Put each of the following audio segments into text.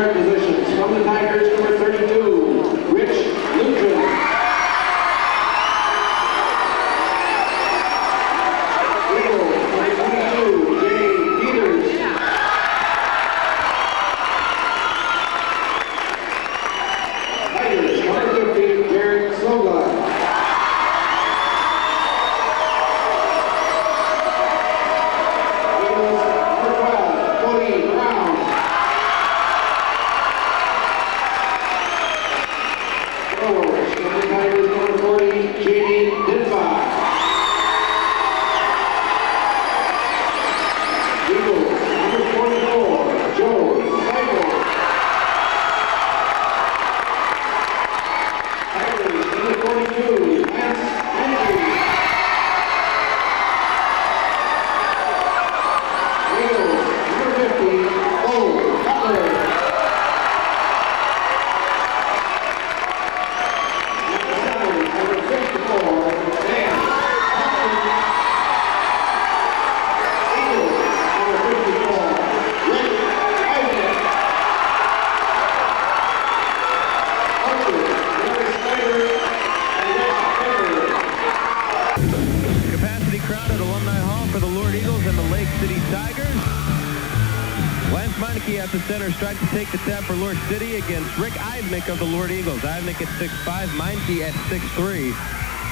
guard positions. From the Tigers, number 32, Rich Lujan. At the center, stripe to take the tap for Lord City against Rick Ivnick of the Lord Eagles. Ivnick at 6'5", Meinke at 6'3".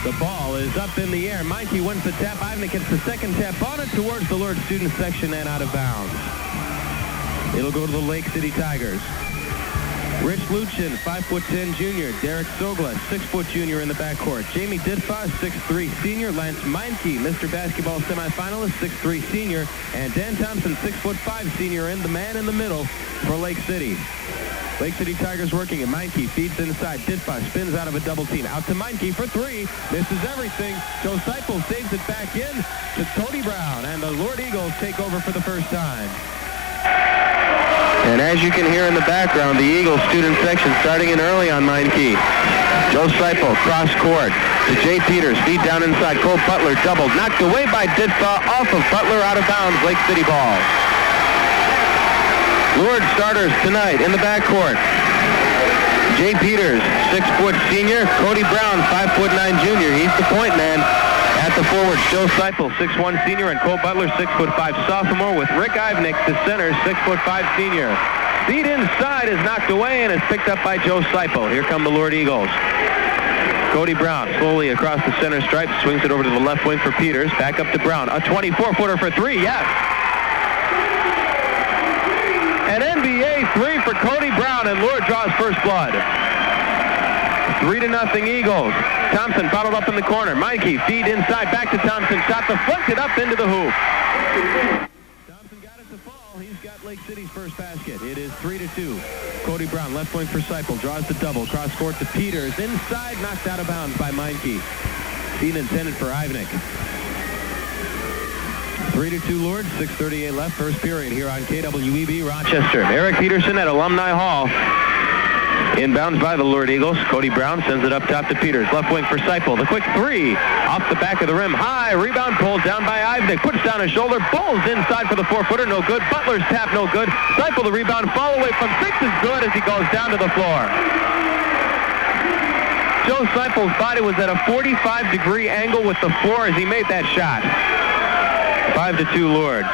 The ball is up in the air. Meinke wins the tap. Ivnick gets the second tap on it towards the Lord student section and out of bounds. It'll go to the Lake City Tigers. Rich Luchin, 5'10" junior. Derek Sogla, 6' junior in the backcourt. Jamie Ditfa, 6'3" senior. Lance Meinke, Mr. Basketball semifinalist, 6'3" senior. And Dan Thompson, 6'5" senior, and the man in the middle for Lake City. Lake City Tigers working it. Meinke feeds inside. Ditfa spins out of a double team. Out to Meinke for three. Misses everything. Joe Seipel saves it back in to Cody Brown. And the Lord Eagles take over for the first time. And as you can hear in the background, the Eagles student section starting in early on Meinke. Joe Seipel, cross court to Jay Peters, feed down inside. Cole Butler doubled, knocked away by Ditfa, off of Butler, out of bounds, Lake City ball. Lord starters tonight in the backcourt. Jay Peters, 6' senior. Cody Brown, 5'9" junior. He's the point man. At the forward, Joe Seipel, 6'1" senior, and Cole Butler, 6'5" sophomore, with Rick Ivnick, the center, 6'5" senior. Feed inside is knocked away and is picked up by Joe Seipel. Here come the Lord Eagles. Cody Brown slowly across the center stripe, swings it over to the left wing for Peters. Back up to Brown. A 24-footer for three, yes. An NBA three for Cody Brown, and Lord draws first blood. 3-0 Eagles. Thompson fouled up in the corner. Meinke feed inside, back to Thompson. Shot deflected up into the hoop. Thompson got it to fall. He's got Lake City's first basket. It is 3-2. Cody Brown, left wing for Seipel, draws the double. Cross court to Peters. Inside, knocked out of bounds by Meinke. Feed intended for Ivnick. 3-2 Lord, 6:38 left, first period here on KWEB Rochester. Eric Peterson at Alumni Hall. Inbounds by the Lord Eagles. Cody Brown sends it up top to Peters. Left wing for Seipel. The quick three off the back of the rim. High rebound pulled down by Ivnick. Puts down his shoulder. Bulls inside for the 4-footer. No good. Butler's tap. No good. Seipel the rebound. Fall away from 6 is good as he goes down to the floor. Joe Seipel's body was at a 45-degree angle with the floor as he made that shot. 5-2 Lord.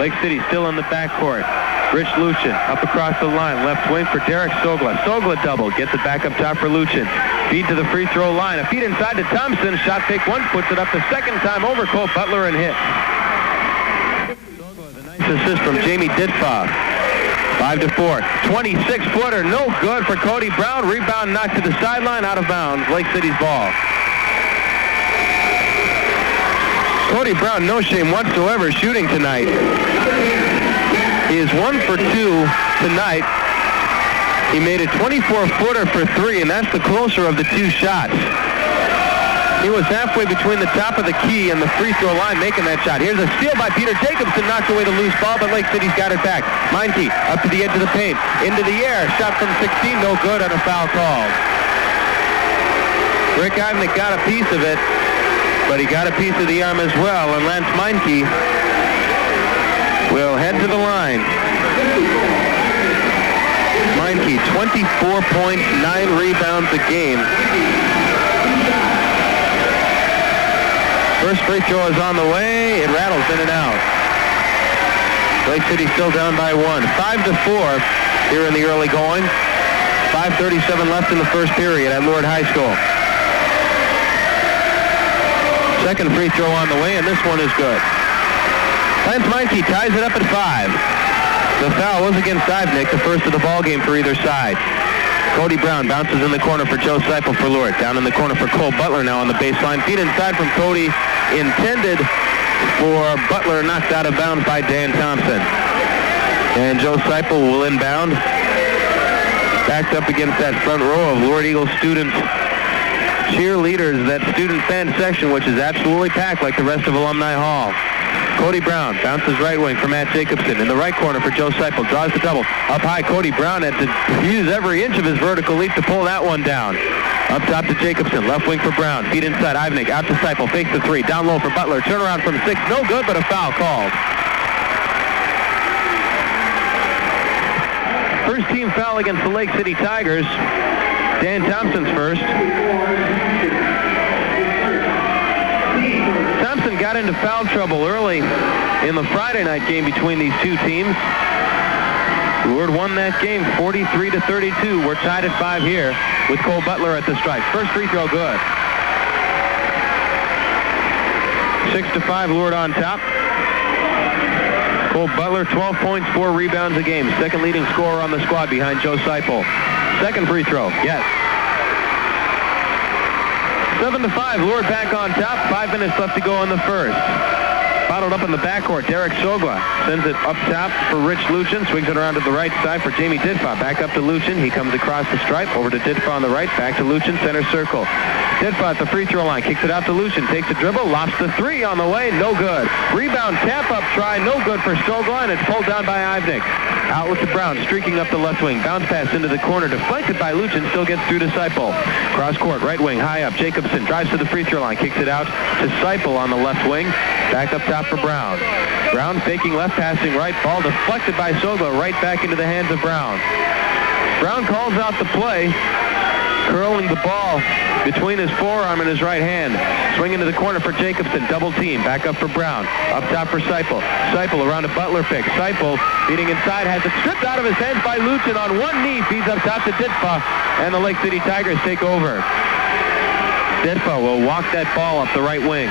Lake City still in the backcourt. Rich Luchin up across the line. Left wing for Derek Sogla. Sogla double. Gets it back up top for Luchin. Feed to the free throw line. A feed inside to Thompson. Shot fake one. Puts it up the second time over Cole Butler and hit. Sogla with a nice assist from Jamie Ditfa. 5-4. 26-footer. No good for Cody Brown. Rebound knocked to the sideline. Out of bounds. Lake City's ball. Cody Brown, no shame whatsoever shooting tonight. He is 1 for 2 tonight. He made a 24-footer for 3, and that's the closer of the 2 shots. He was halfway between the top of the key and the free throw line making that shot. Here's a steal by Peter Jacobson, knocks away the loose ball, but Lake City's got it back. Meinke up to the edge of the paint, into the air, shot from 16, no good, on a foul called. Rick Ivnick got a piece of it, but he got a piece of the arm as well, and Lance Meinke will head to the line. Meinke, 24.9 rebounds a game. First free throw is on the way. It rattles in and out. Lake City still down by 1. 5-4 here in the early going. 5:37 left in the first period at Lourdes High School. Second free throw on the way, and this one is good. Lance Meinke ties it up at 5. The foul was against Ivnik, the first of the ball game for either side. Cody Brown bounces in the corner for Joe Seipel for Lourdes. Down in the corner for Cole Butler now on the baseline. Feed inside from Cody. Intended for Butler, knocked out of bounds by Dan Thompson. And Joe Seipel will inbound. Backed up against that front row of Lourdes Eagles students, cheerleaders, that student fan section, which is absolutely packed like the rest of Alumni Hall. Cody Brown bounces right wing for Matt Jacobson. In the right corner for Joe Seipel. Draws the double. Up high, Cody Brown had to use every inch of his vertical leap to pull that one down. Up top to Jacobson. Left wing for Brown. Feed inside. Ivnik out to Seipel. Fakes the 3. Down low for Butler. Turnaround from 6. No good, but a foul called. First team foul against the Lake City Tigers. Dan Thompson's first. Thompson got into foul trouble early in the Friday night game between these two teams. Lourdes won that game 43-32. We're tied at 5 here with Cole Butler at the strike. First free throw good. 6-5 Lourdes on top. Cole Butler, 12 points, 4 rebounds a game. Second leading scorer on the squad behind Joe Seipel. Second free throw, yes. 7-5, Lourdes back on top. 5 minutes left to go in the first. Bottled up in the backcourt. Derek Sogla sends it up top for Rich Luchin. Swings it around to the right side for Jamie Ditfa. Back up to Luchin. He comes across the stripe. Over to Ditfa on the right. Back to Luchin. Center circle. Ditfa at the free throw line. Kicks it out to Luchin. Takes a dribble. Lobs the 3 on the way. No good. Rebound tap up try. No good for Sogla. And it's pulled down by Ivnik. Outlet to Brown. Streaking up the left wing. Bounce pass into the corner. Deflected by Luchin. Still gets through to Seipel. Cross court. Right wing. High up. Jacobson drives to the free throw line. Kicks it out to Seipel on the left wing. Back up top for Brown. Brown faking left, passing right. Ball deflected by Sogla, right back into the hands of Brown. Brown calls out the play, curling the ball between his forearm and his right hand. Swing into the corner for Jacobson. Double team. Back up for Brown. Up top for Seipel. Seipel around a Butler pick. Seipel beating inside. Has it stripped out of his hands by Luchin on one knee. Feeds up top to Ditfa. And the Lake City Tigers take over. Ditfa will walk that ball up the right wing.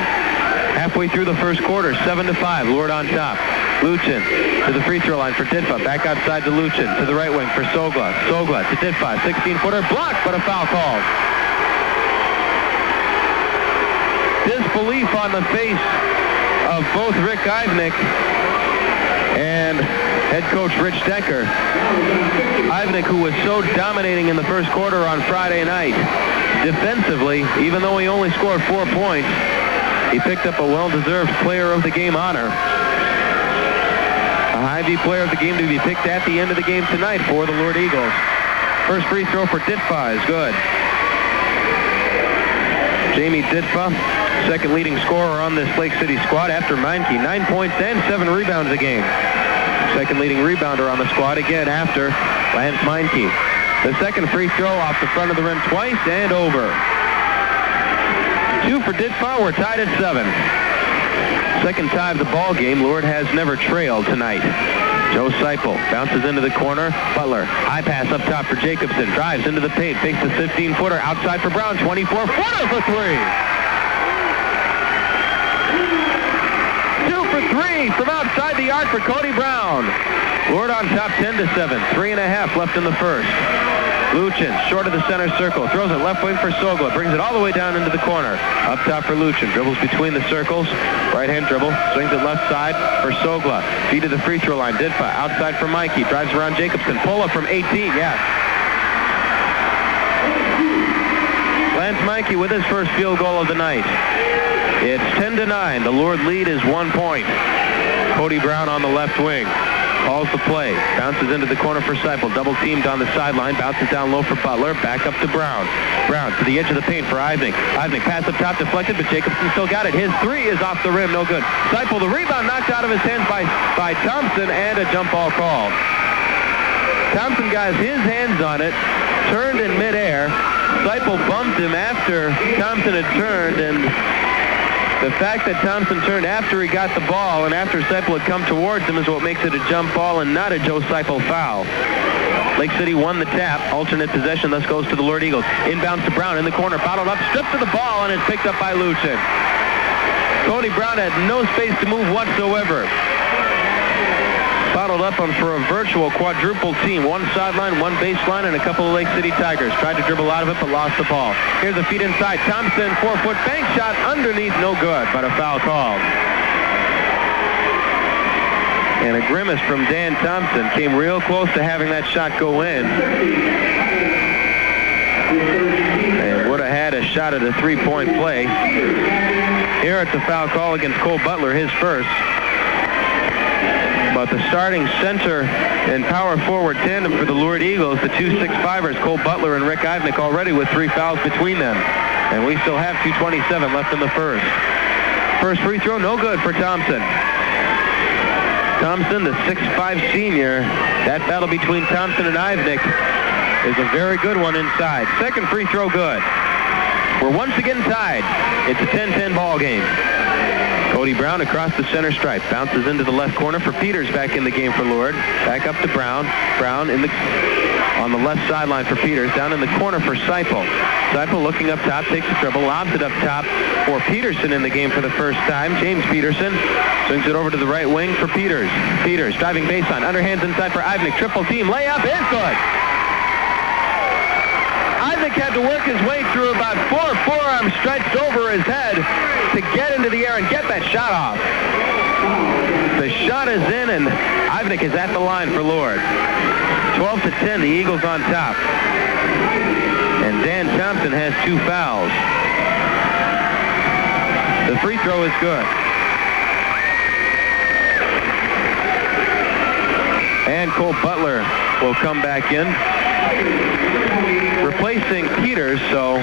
Halfway through the first quarter, 7-5, Lourdes on top. Luchin to the free throw line for Ditfa. Back outside to Luchin. To the right wing for Sogla. Sogla to Ditfa. 16-footer blocked, but a foul called. Disbelief on the face of both Rick Ivnik and head coach Rich Decker. Ivnik, who was so dominating in the first quarter on Friday night, defensively, even though he only scored 4 points, he picked up a well-deserved player of the game honor. A Hy-Vee player of the game to be picked at the end of the game tonight for the Lourdes Eagles. First free throw for Ditfa is good. Jamie Ditfa, second leading scorer on this Lake City squad after Meinke. 9 points and 7 rebounds a game. Second leading rebounder on the squad again after Lance Meinke. The second free throw off the front of the rim twice and over. 2 for Ditfa. We're tied at 7. Second tie of the ball game. Lourdes has never trailed tonight. Joe Seipel bounces into the corner. Butler, high pass up top for Jacobson. Drives into the paint. Fakes the 15-footer outside for Brown. 24-footer for 3. 2 for 3 from outside the arc for Cody Brown. Lourdes on top 10-7. 3.5 left in the first. Luchin, short of the center circle, throws it left wing for Sogla, brings it all the way down into the corner. Up top for Luchin, dribbles between the circles, right-hand dribble, swings it left side for Sogla. Feed to the free throw line, Ditfa, outside for Meinke, drives around Jacobson, pull-up from 18, yes. Lance Meinke with his first field goal of the night. It's 10-9, the Lourdes lead is 1 point. Cody Brown on the left wing. Calls the play, bounces into the corner for Seipel, double teamed on the sideline, bounces down low for Butler, back up to Brown. Brown to the edge of the paint for Ivnik. Ivnik pass up top deflected, but Jacobson still got it. His 3 is off the rim, no good. Seipel, the rebound knocked out of his hands by Thompson, and a jump ball called. Thompson got his hands on it, turned in midair. Seipel bumped him after Thompson had turned, and the fact that Thompson turned after he got the ball and after Seipel had come towards him is what makes it a jump ball and not a Joe Seipel foul. Lake City won the tap. Alternate possession thus goes to the Lord Eagles. Inbounds to Brown in the corner, bottled up, stripped to the ball, and it's picked up by Luchin. Cody Brown had no space to move whatsoever. Bottled up for a virtual quadruple team. One sideline, one baseline, and a couple of Lake City Tigers. Tried to dribble out of it, but lost the ball. Here's a feed inside. Thompson, 4-foot bank shot underneath, no good, but a foul called. And a grimace from Dan Thompson. Came real close to having that shot go in. And would have had a shot at a three-point play. Here it's a foul call against Cole Butler, his first. But the starting center and power forward tandem for the Lured Eagles, the 2-6-5ers, Cole Butler and Rick Ivnick, already with 3 fouls between them. And we still have 2:27 left in the first. First free throw, no good for Thompson. Thompson, the 6'5 senior. That battle between Thompson and Ivnick is a very good one inside. Second free throw good. We're once again tied. It's a 10-10 ball game. Cody Brown across the center stripe. Bounces into the left corner for Peters back in the game for Lord. Back up to Brown. Brown on the left sideline for Peters. Down in the corner for Seipel. Seipel looking up top, takes the dribble, lobs it up top for Peterson in the game for the first time. James Peterson swings it over to the right wing for Peters. Peters driving baseline. Underhands inside for Ivnick. Triple team. Layup is good. Ivnick had to work his way through about 4 forearms stretched over his head to get into the air and get that shot off. The shot is in, and Ivnick is at the line for Lord. 12-10, the Eagles on top. And Dan Thompson has 2 fouls. The free throw is good. And Cole Butler will come back in, replacing Peters. So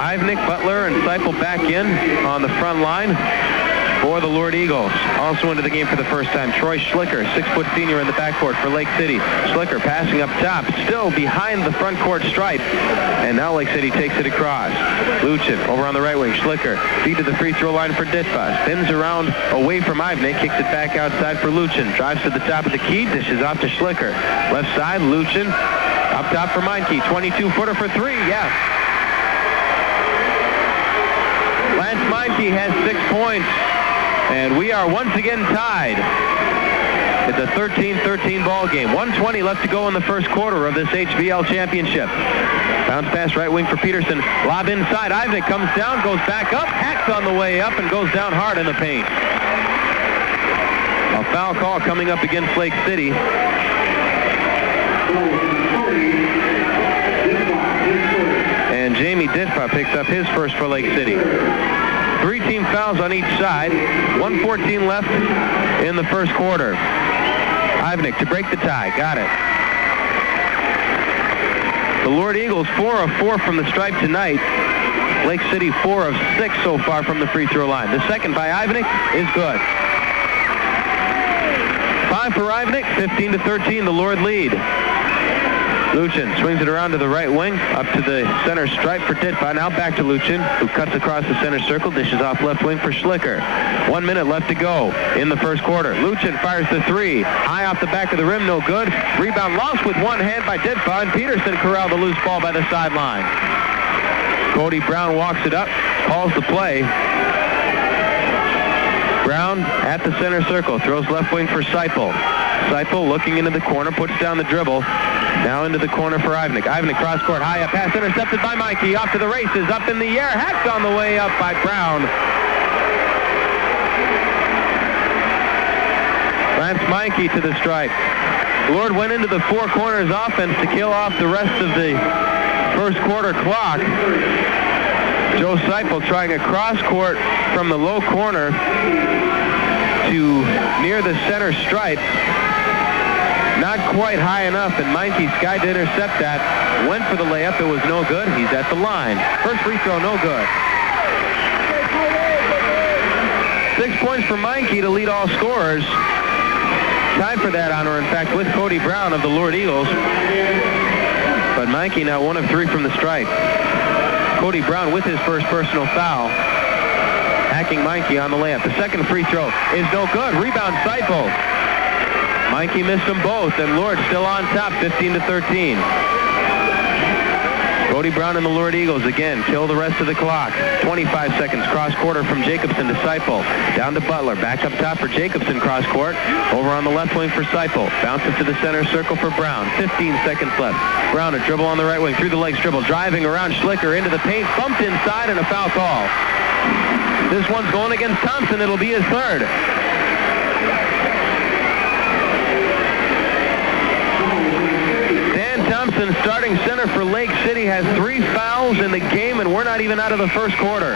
Ivnick, Butler, and Seipel back in on the front line for the Lured Eagles. Also into the game for the first time, Troy Schlicker, 6-foot senior in the backcourt for Lake City. Schlicker passing up top, still behind the front court stripe. And now Lake City takes it across. Luchin over on the right wing. Schlicker feed to the free throw line for Ditfa. Spins around away from Ivnick, kicks it back outside for Luchin. Drives to the top of the key, dishes off to Schlicker. Left side, Luchin. Up top for Meinke, 22-footer for 3, yeah. Lance Meinke has 6 points, and we are once again tied. It's a 13-13 ball game. 1:20 left to go in the first quarter of this HVL championship. Bounce pass right wing for Peterson. Lob inside. Ivnick comes down, goes back up, hacks on the way up, and goes down hard in the paint. A foul call coming up against Lake City. And Jamie Ditfa picks up his first for Lake City. 3 team fouls on each side. 1:14 left in the first quarter. Ivnick to break the tie. Got it. The Lured Eagles 4 of 4 from the stripe tonight. Lake City 4 of 6 so far from the free throw line. The second by Ivnick is good. 5 for Ivnick, 15-13, the Lured lead. Luchin swings it around to the right wing, up to the center stripe for Ditfa. Now back to Luchin, who cuts across the center circle, dishes off left wing for Schlicker. 1 minute left to go in the first quarter. Luchin fires the 3. High off the back of the rim, no good. Rebound lost with one hand by Ditfa, and Peterson corralled the loose ball by the sideline. Cody Brown walks it up, calls the play. Brown at the center circle, throws left wing for Seipel. Seipel looking into the corner, puts down the dribble. Now into the corner for Ivnick. Ivnick cross court, high up pass intercepted by Meinke. Off to the races, up in the air, hacked on the way up by Brown. Lance Meinke to the stripe. Lord went into the 4 corners offense to kill off the rest of the first quarter clock. Joe Seipel trying a cross court from the low corner to near the center stripe. Not quite high enough, and Meinke skied to intercept that. Went for the layup. It was no good. He's at the line. First free throw, no good. 6 points for Meinke to lead all scorers. tied for that honor, in fact, with Cody Brown of the Lord Eagles. But Meinke now 1 of 3 from the stripe. Cody Brown with his first personal foul. Hacking Meinke on the layup. The second free throw is no good. Rebound Seipel. Meinke missed them both, and Lord still on top, 15-13. Cody Brown and the Lord Eagles again kill the rest of the clock. 25 seconds cross quarter from Jacobson to Seipel. Down to Butler. Back up top for Jacobson cross court. Over on the left wing for Seipel. Bounces to the center circle for Brown. 15 seconds left. Brown a dribble on the right wing. Through the legs dribble. Driving around Schlicker into the paint. Bumped inside and a foul call. This one's going against Thompson. It'll be his third. Thompson, starting center for Lake City, has 3 fouls in the game, and we're not even out of the first quarter.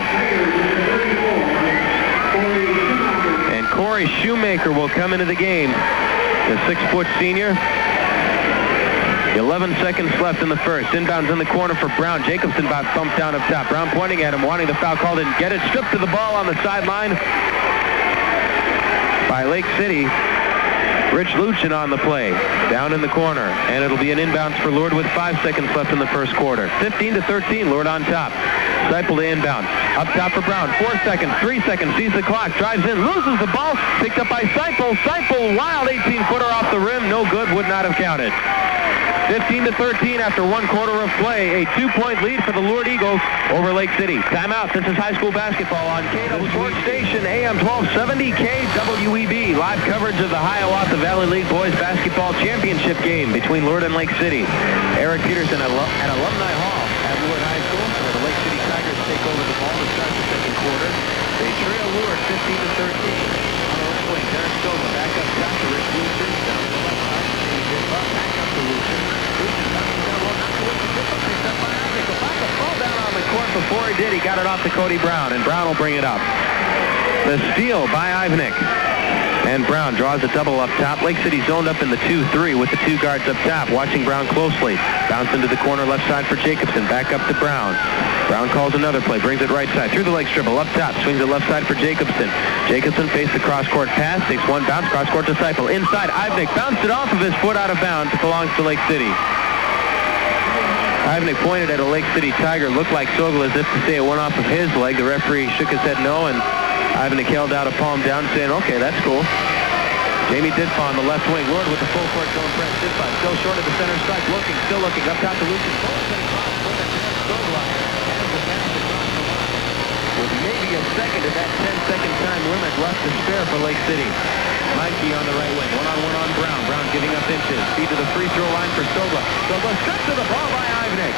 And Corey Shoemaker will come into the game, the 6-foot senior. 11 seconds left in the first. Inbounds in the corner for Brown. Jacobson about bumped down up top. Brown pointing at him, wanting the foul call, didn't get it. Stripped to the ball on the sideline by Lake City. Rich Luchin on the play, down in the corner, and it'll be an inbounds for Lord with 5 seconds left in the first quarter. 15-13, Lord on top. Seipel to inbound. Up top for Brown, 4 seconds, 3 seconds, sees the clock, drives in, loses the ball, picked up by Seipel. Seipel, wild 18-footer off the rim, no good, would not have counted. 15-13 after 1 quarter of play. A 2-point lead for the Lord Eagles over Lake City. Timeout. This is high school basketball on KW Sports Station, AM 1270 KWEB. Live coverage of the Hiawatha Valley League Boys Basketball Championship game between Lord and Lake City. Eric Peterson at Alumni Hall at Lord High School, where the Lake City Tigers take over the ball to start the second quarter. They trail Lord 15-13. On the left wing, Derek Silva back up top to Rich Luchin. Down the left side, back up to Luchin. About to fall down on the court. Before he did, he got it off to Cody Brown, and Brown will bring it up. The steal by Ivnik. And Brown draws a double up top. Lake City zoned up in the 2-3 with the 2 guards up top, watching Brown closely. Bounce into the corner left side for Jacobson. Back up to Brown. Brown calls another play, brings it right side. Through the legs dribble, up top, swings it left side for Jacobson. Jacobson faced the cross-court pass, takes 1 bounce, cross-court to Seipel. Inside, Ivnik bounced it off of his foot out of bounds. It belongs to Lake City. Ivnik pointed at a Lake City Tiger, looked like Sogol as if to say it went off of his leg. The referee shook his head no, and Ivnik held out a palm down, saying, okay, that's cool. Jamie Ditfa on the left wing. Lord with the full court zone press. Ditfa still short of the center strike. Looking, still looking. Up top to Lucas. With maybe a second of that 10-second time limit left to spare for Lake City. Meinke on the right wing. One-on-one on Brown. Brown giving up inches. Feed to the free throw line for Sogla. Sogla stripped to the ball by Ivnik.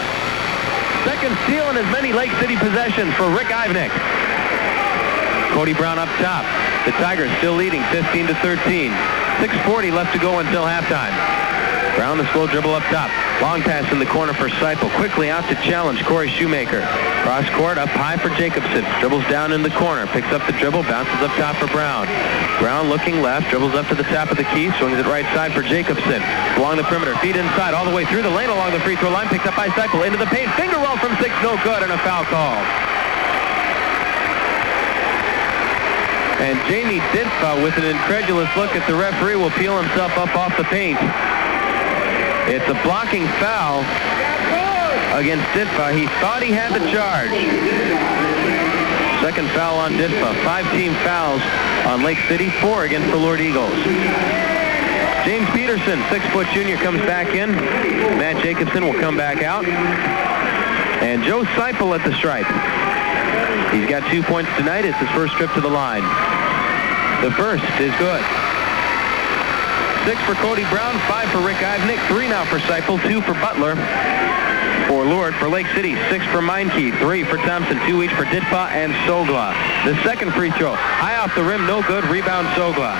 Second steal in as many Lake City possessions for Rick Ivnik. Cody Brown up top. The Tigers still leading 15-13. 6:40 left to go until halftime. Brown the slow dribble up top. Long pass in the corner for Seipel. Quickly out to challenge Corey Shoemaker. Cross court up high for Jacobson. Dribbles down in the corner. Picks up the dribble. Bounces up top for Brown. Brown looking left. Dribbles up to the top of the key. Swings it right side for Jacobson. Along the perimeter. Feed inside. All the way through the lane along the free throw line. Picked up by Seipel. Into the paint. Finger roll from 6. No good. And a foul call. And Jamie Ditfa, with an incredulous look at the referee, will peel himself up off the paint. It's a blocking foul against Ditfa. He thought he had the charge. Second foul on Ditfa. 5 team fouls on Lake City, 4 against the Lord Eagles. James Peterson, 6-foot junior, comes back in. Matt Jacobson will come back out. And Joe Seipel at the stripe. He's got 2 points tonight. It's his first trip to the line. The first is good. 6 for Cody Brown, 5 for Rick Ivnik, 3 now for Seipel, 2 for Butler. For Lord, for Lake City, 6 for Meinke, 3 for Thompson, 2 each for Ditfa and Sogla. The second free throw, high off the rim, no good, rebound Sogla.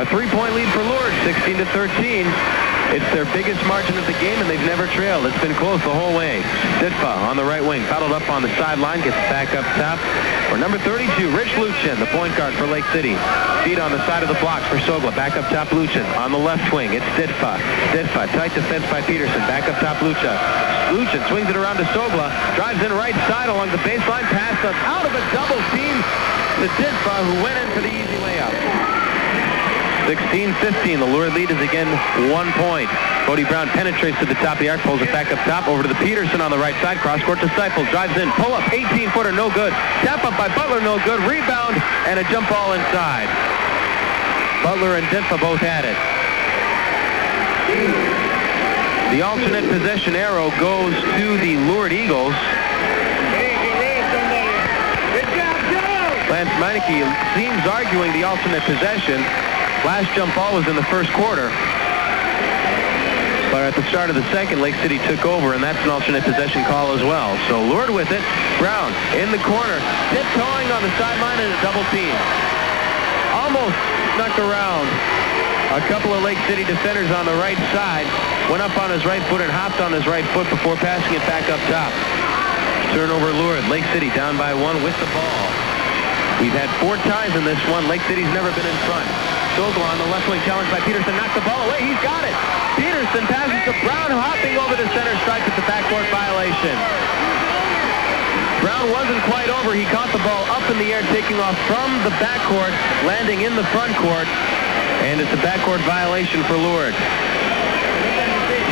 A 3-point lead for Lord, 16-13. It's their biggest margin of the game, and they've never trailed. It's been close the whole way. Ditfa on the right wing, paddled up on the sideline, gets back up top. For number 32, Rich Luchin, the point guard for Lake City. Feet on the side of the blocks for Sogla. Back up top, Luchin. On the left wing, it's Ditfa. Ditfa, tight defense by Peterson. Back up top, Luchin. Luchin swings it around to Sogla. Drives in right side along the baseline. Pass out of a double team to Ditfa, who went in for the easy layup. 16-15. The Lurid lead is again 1 point. Cody Brown penetrates to the top of the arc, pulls it back up top, over to the Peterson on the right side. Cross court to Seifel, drives in, pull up, 18-footer, no good. Tap up by Butler, no good. Rebound, and a jump ball inside. Butler and Dinfa both had it. The alternate possession arrow goes to the Lurid Eagles. Lance Meineke seems arguing the alternate possession. Last jump ball was in the first quarter. But at the start of the second, Lake City took over, and that's an alternate possession call as well. So Lurid with it. Brown in the corner, tiptoeing on the sideline and a double team. Almost snuck around a couple of Lake City defenders on the right side. Went up on his right foot and hopped on his right foot before passing it back up top. Turnover Lurid. Lake City down by 1 with the ball. We've had 4 ties in this one. Lake City's never been in front. Sogla on the left wing, challenged by Peterson, knocks the ball away. He's got it. Peterson passes to Brown, hopping over the center, strikes at the backcourt violation. Brown wasn't quite over. He caught the ball up in the air, taking off from the backcourt, landing in the front court, and it's a backcourt violation for Lurid.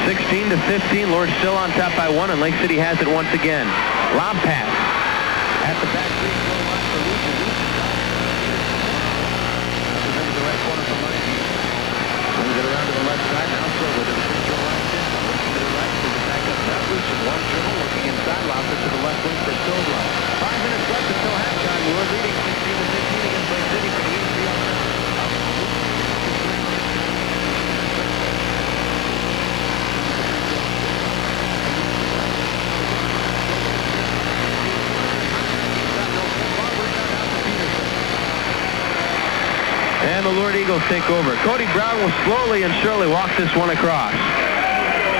16-15. Lurid still on top by 1, and Lake City has it once again. Lob pass at the back free throw line for Lucian. The right corner for Meineke. Brings it around to the left side. Now Silva to the free throw line. Looking to the right. To the back up top. Lucian one dribble. Looking inside. Lobs it to the left wing for Silva. 5 minutes left until halftime. Lurid leading 16-15 against Lake City for the HVL. And the Lurid Eagles take over. Cody Brown will slowly and surely walk this one across.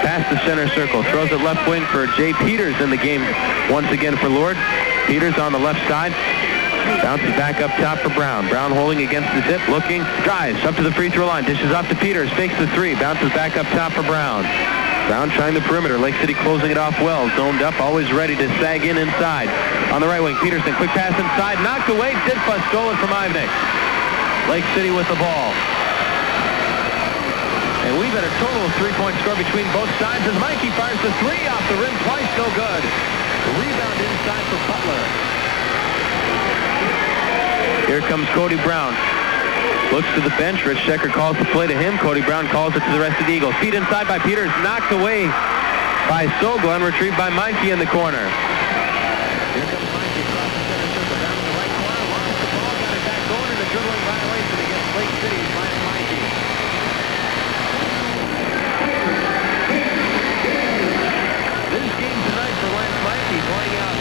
Past the center circle. Throws it left wing for Jay Peters in the game once again for Lurid. Peters on the left side. Bounces back up top for Brown. Brown holding against the zip. Looking. Drives up to the free throw line. Dishes off to Peters. Fakes the 3. Bounces back up top for Brown. Brown trying the perimeter. Lake City closing it off well. Zoned up. Always ready to sag in inside. On the right wing. Peterson. Quick pass inside. Knocked away. Dinfa stolen from Ivnik. Lake City with the ball. And we've had a total of 3-point score between both sides as Meineke fires the 3 off the rim twice, no good. The rebound inside for Butler. Here comes Cody Brown. Looks to the bench. Rich Shecker calls the play to him. Cody Brown calls it to the rest of the Eagles. Feed inside by Peters. Knocked away by Sogla and retrieved by Meineke in the corner. Here comes Meineke across the center circle. Down in the right corner. Lost the ball. Got it back going in a dribbling violation against Lake City by Meineke. This game tonight for Lance Meineke playing out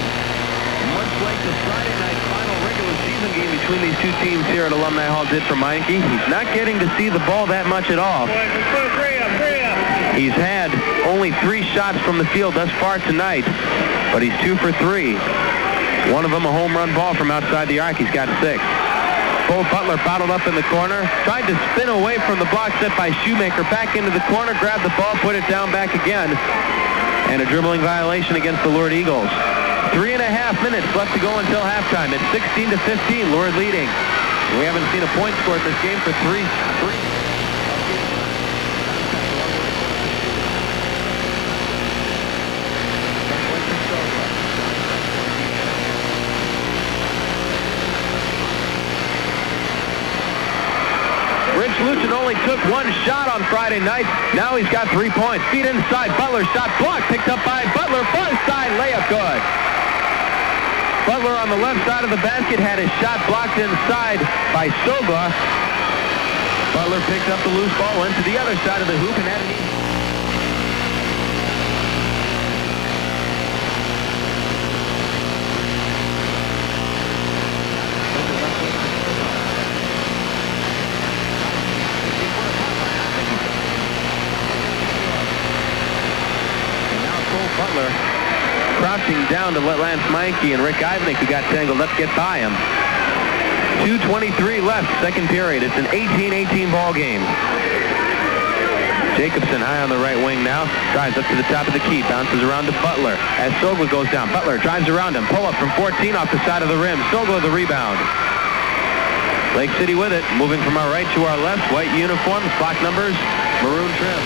much like the Friday night final regular season game between these two teams here at Alumni Hall did for Meineke. He's not getting to see the ball that much at all. He's had only 3 shots from the field thus far tonight, but he's 2 for 3. One of them a home run ball from outside the arc. He's got 6. Bo Butler bottled up in the corner. Tried to spin away from the block set by Shoemaker. Back into the corner, grabbed the ball, put it down back again. And a dribbling violation against the Lurid Eagles. 3.5 minutes left to go until halftime. It's 16-15, Lurid leading. We haven't seen a point scored in this game for 3. Rich Lucien only took 1 shot on Friday night. Now he's got 3 points. Feet inside. Butler shot blocked. Picked up by Butler. Far side layup good. Butler on the left side of the basket had his shot blocked inside by Sogla. Butler picked up the loose ball, went to the other side of the hoop and had an easy. Butler crouching down to let Lance Meineke and Rick Ivnik, who got tangled up, get by him. 2:23 left, second period. It's an 18-18 ball game. Jacobson high on the right wing now. Drives up to the top of the key. Bounces around to Butler as Sogla goes down. Butler drives around him. Pull up from 14 off the side of the rim. Sogla the rebound. Lake City with it, moving from our right to our left. White uniforms, block numbers, maroon trim.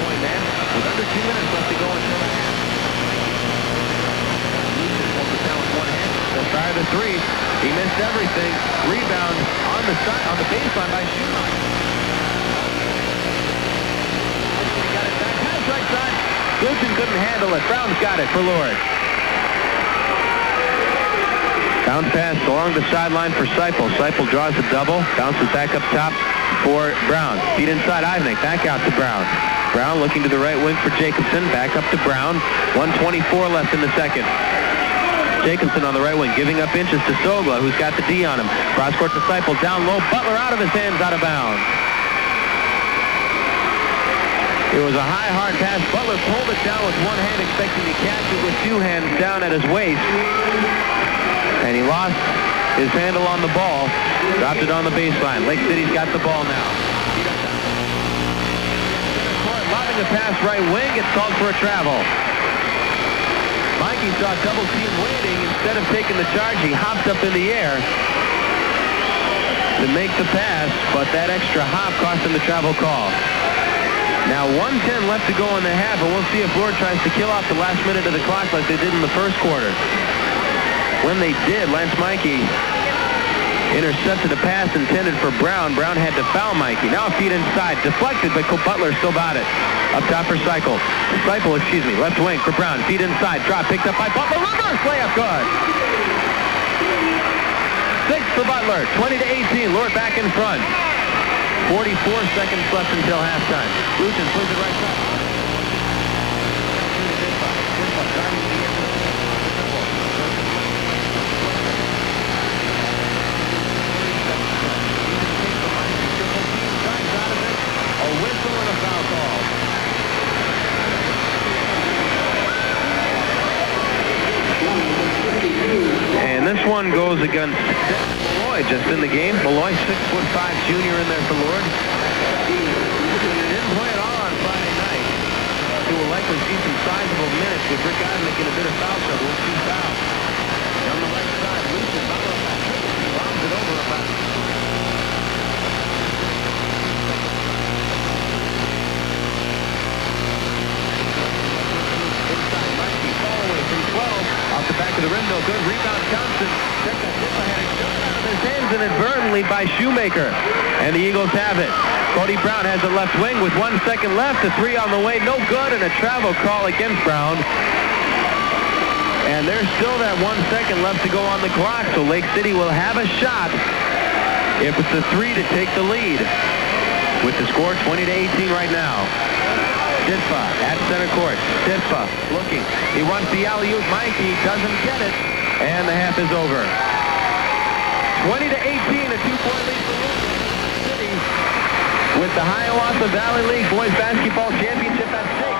Point man, with under 2 minutes left to go until the half. Holds it down with one hand. They'll fire the three. He missed everything. Rebound on the side, on the baseline by Schumacher. Got it back. Pass right side. Luton couldn't handle it. Brown's got it for Lord. Bounce pass along the sideline for Seipel. Seipel draws a double. Bounces back up top for Brown. Feed inside Ivnik. Back out to Brown. Brown looking to the right wing for Jacobson. Back up to Brown. 1:24 left in the second. Jacobson on the right wing, giving up inches to Sogla, who's got the D on him. Cross court to Seipel. Down low. Butler out of his hands, out of bounds. It was a high, hard pass. Butler pulled it down with one hand, expecting to catch it with two hands down at his waist. And he lost his handle on the ball. Dropped it on the baseline. Lake City's got the ball now. Lobbing a pass right wing. It's called for a travel. Mikey saw double team waiting. Instead of taking the charge, he hopped up in the air to make the pass, but that extra hop cost him the travel call. Now 1:10 left to go in the half, and we'll see if Lord tries to kill off the last minute of the clock like they did in the first quarter. When they did, Lance Mikey intercepted a pass intended for Brown. Brown had to foul Mikey. Now a feed inside, deflected, but Butler still got it. Up top for Seipel, left wing for Brown. Feed inside, drop, picked up by Butler. Reverse layup, good. 6 for Butler, 20-18. Lord back in front. 44 seconds left until halftime. Luton plays it right side. A whistle and a foul call. And this one goes against Malloy, just in the game. Malloy, 6'5" junior in there for Lord. Didn't play at all on Friday night. He will likely see some sizable minutes with Rick Ivnik in a bit of foul trouble with 2 fouls. On the right side, Luton bombs it over about. Inside, Mikey, fall away from 12. Off the back of the rim, no good. Rebound, Johnson. Check that tip. I had it shot out of his hands inadvertently by Shoemaker. And the Eagles have it. Cody Brown has it left wing with 1 second left. The three on the way, no good, and a travel call against Brown. And there's still that 1 second left to go on the clock, so Lake City will have a shot if it's a three to take the lead. With the score 20-18 right now. Ditfa at center court. Ditfa looking. He wants the alley-oop. Mikey doesn't get it, and the half is over. 20-18, a 2-point lead for Lake City. With the Hiawatha Valley League Boys Basketball Championship at stake.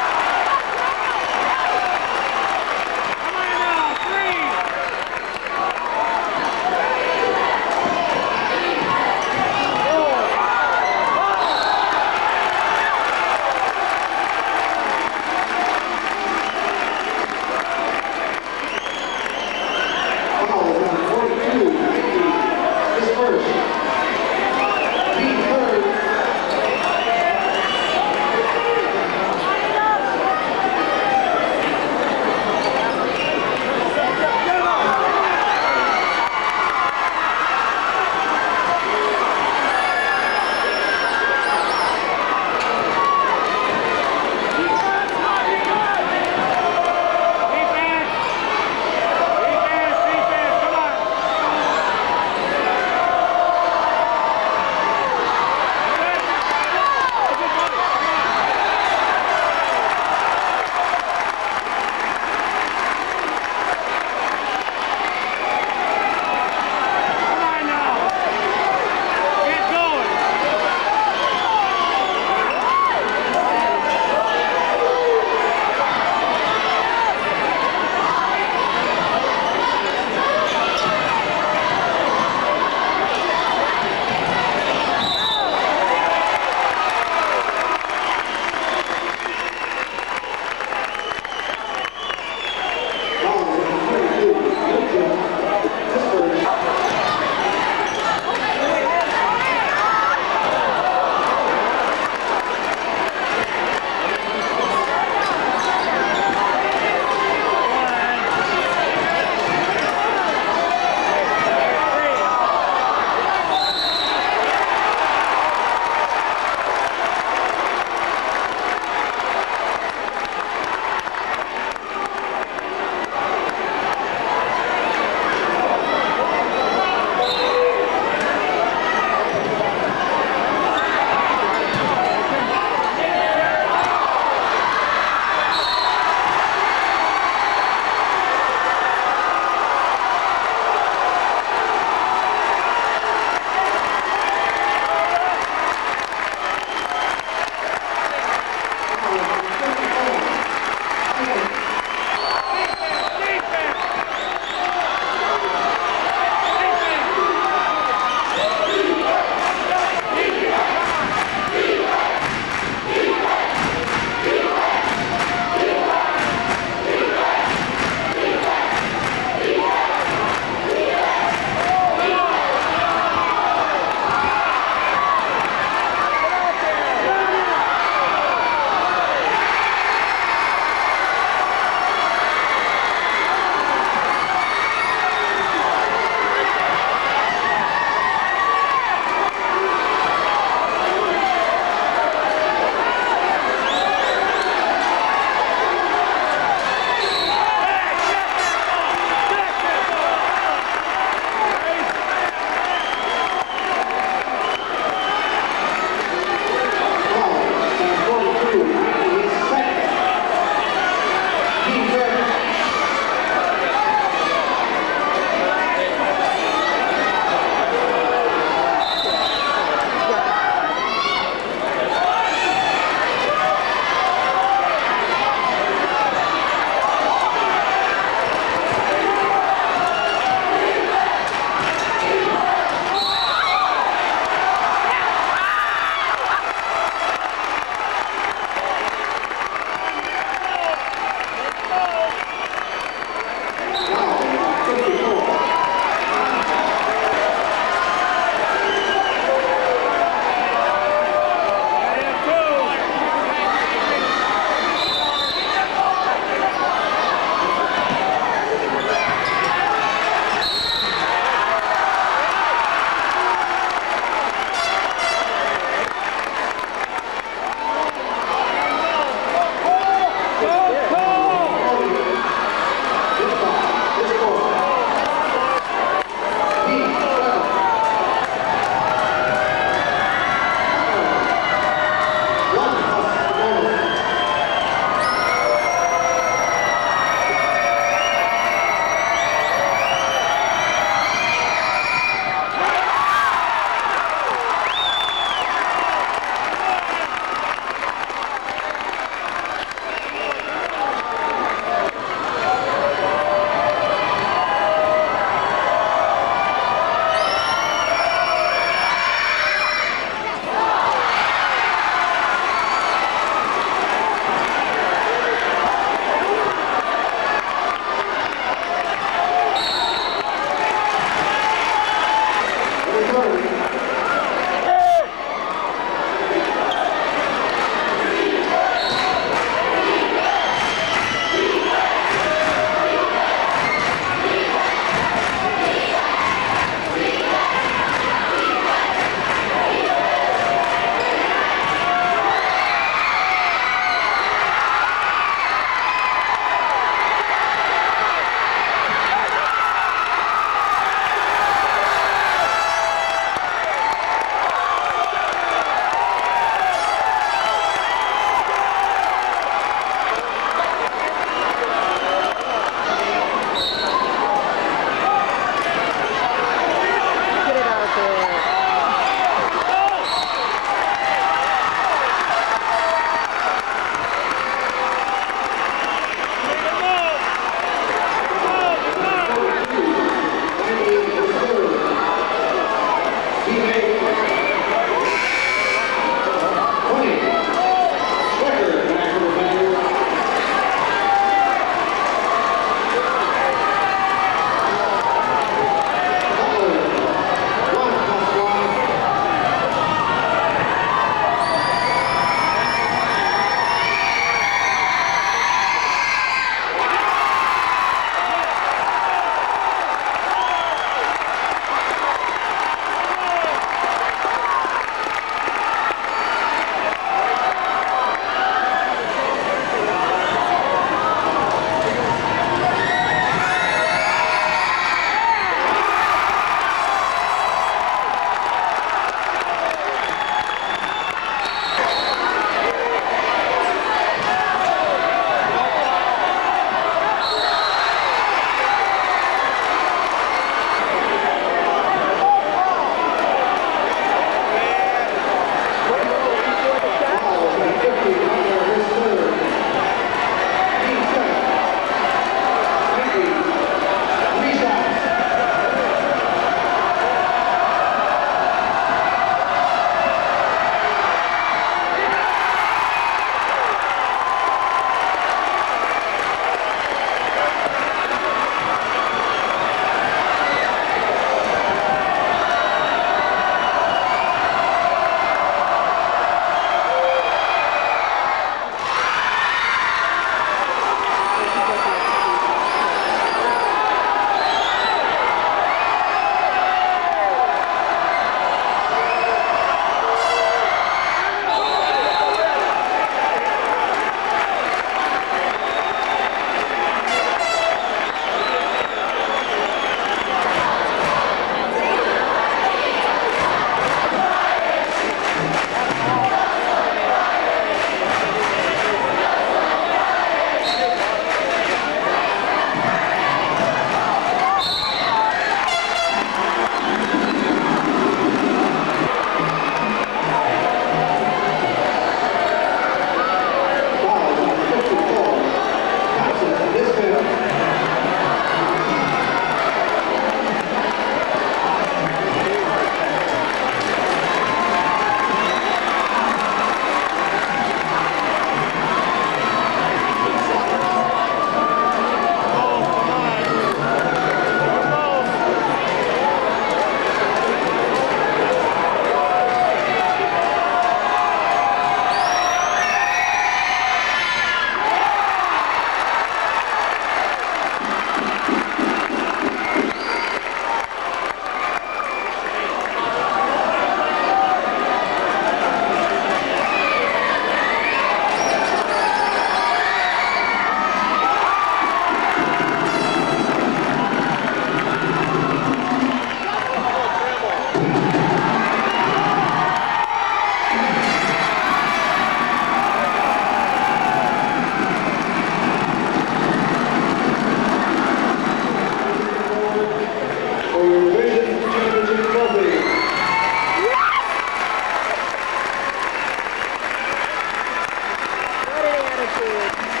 good.